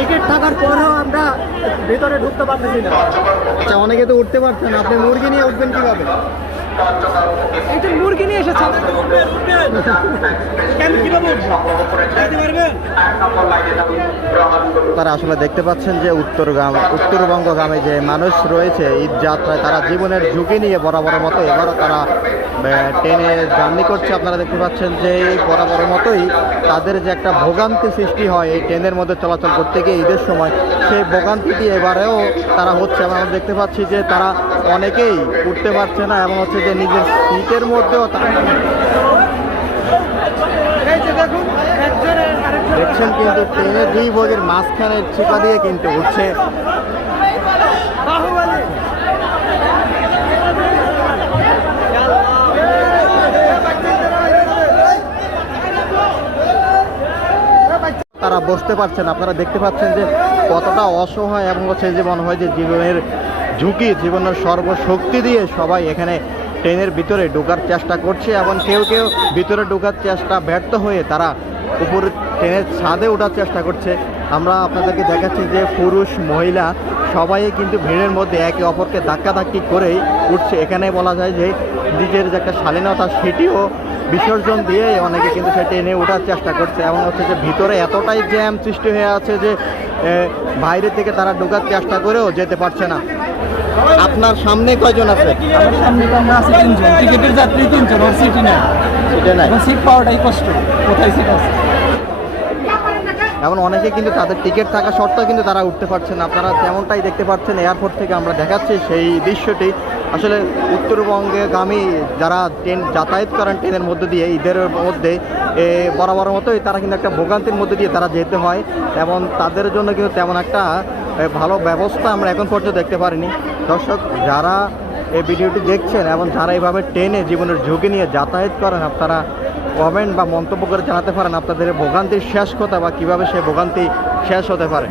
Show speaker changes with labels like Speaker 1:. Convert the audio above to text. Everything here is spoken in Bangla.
Speaker 1: টিকিট থাকার পরেও আমরা ভিতরে ঢুকতে পারতেছি না।
Speaker 2: আচ্ছা অনেকে তো উঠতে পারছেন আপনি মুরগি নিয়ে উঠবেন কীভাবে?
Speaker 1: মুরগি নিয়ে এসেছে।
Speaker 2: তারা আসলে দেখতে পাচ্ছেন যে উত্তরগাম উত্তরবঙ্গ গ্রামে যে মানুষ রয়েছে ঈদ যাত্রায় তারা জীবনের ঝুঁকি নিয়ে বরাবরের মতো এবারও তারা ট্রেনে জার্নি করছে। আপনারা দেখতে পাচ্ছেন যে এই বরাবরের মতোই তাদের যে একটা ভোগান্তি সৃষ্টি হয় এই ট্রেনের মধ্যে চলাচল করতে গিয়ে ঈদের সময় সেই ভোগান্তিটি এবারেও তারা হচ্ছে। এবং আমরা দেখতে পাচ্ছি যে তারা অনেকেই উঠতে পারছে না এমন হচ্ছে যে নিজের সিটের মধ্যেও
Speaker 1: যে
Speaker 2: দেখছেন কিন্তু ট্রেনের দুই বগির মাঝখানের চিপা দিয়ে কিন্তু উঠছে। তারা বসতে পারছেন আপনারা দেখতে পাচ্ছেন যে কতটা অসহায় এবং হচ্ছে যে মনে হয় যে জীবনের ঝুঁকি জীবনের সর্বশক্তি দিয়ে সবাই এখানে ট্রেনের ভিতরে ঢোকার চেষ্টা করছে এবং কেউ কেউ ভিতরে ঢোকার চেষ্টা ব্যর্থ হয়ে তারা উপরে ট্রেনের ছাদে ওঠার চেষ্টা করছে। আমরা আপনাদেরকে দেখাচ্ছি যে পুরুষ, মহিলা সবাই কিন্তু ভিড়ের মধ্যে একে অপরকে ধাক্কাধাক্কি করেই উঠছে। এখানে বলা যায় যে নিজের যে একটা শালীনতা, সেটিও বিসর্জন দিয়ে অনেকে কিন্তু সে ট্রেনে ওঠার চেষ্টা করছে। এমন হচ্ছে যে ভিতরে এতটাই জ্যাম সৃষ্টি হয়ে আছে যে বাইরে থেকে তারা ঢোকার চেষ্টা করেও যেতে পারছে না। আপনার সামনে কয়জন আছে?
Speaker 1: আমার সামনে তো আমরা আছি? তিনজন। টিকিটের যাত্রী তিনজন ওর সিটি নাই।
Speaker 2: সেটা নাই।
Speaker 1: সিট পাওয়াটাই কষ্ট। কোথায় সিট আছে?
Speaker 2: এখন অনেকে কিন্তু তাদের টিকিট থাকা সত্ত্বেও কিন্তু তারা উঠতে পারছেন না। আপনারা তেমনটাই দেখতে পাচ্ছেন এয়ারপোর্ট থেকে আমরা দেখাচ্ছি সেই দৃশ্যটি। আসলে উত্তরবঙ্গে গামী যারা ট্রেন যাতায়াত করেন ট্রেনের মধ্যে দিয়ে ঈদের মধ্যে এ, বরাবর মতোই তারা কিন্তু একটা ভোগান্তির মধ্যে দিয়ে তারা যেতে হয় এবং তাদের জন্য কিন্তু তেমন একটা ভালো ব্যবস্থা আমরা এখন পর্যন্ত দেখতে পারিনি। দর্শক, যারা এই ভিডিওটি দেখছেন এবং যারা এইভাবে ট্রেনে জীবনের ঝুঁকি নিয়ে যাতায়াত করেন, আপনারা কমেন্ট বা মন্তব্য করে জানাতে পারেন আপনাদের ভোগান্তির শেষ কথা বা কীভাবে সেই ভোগান্তি শেষ হতে পারে।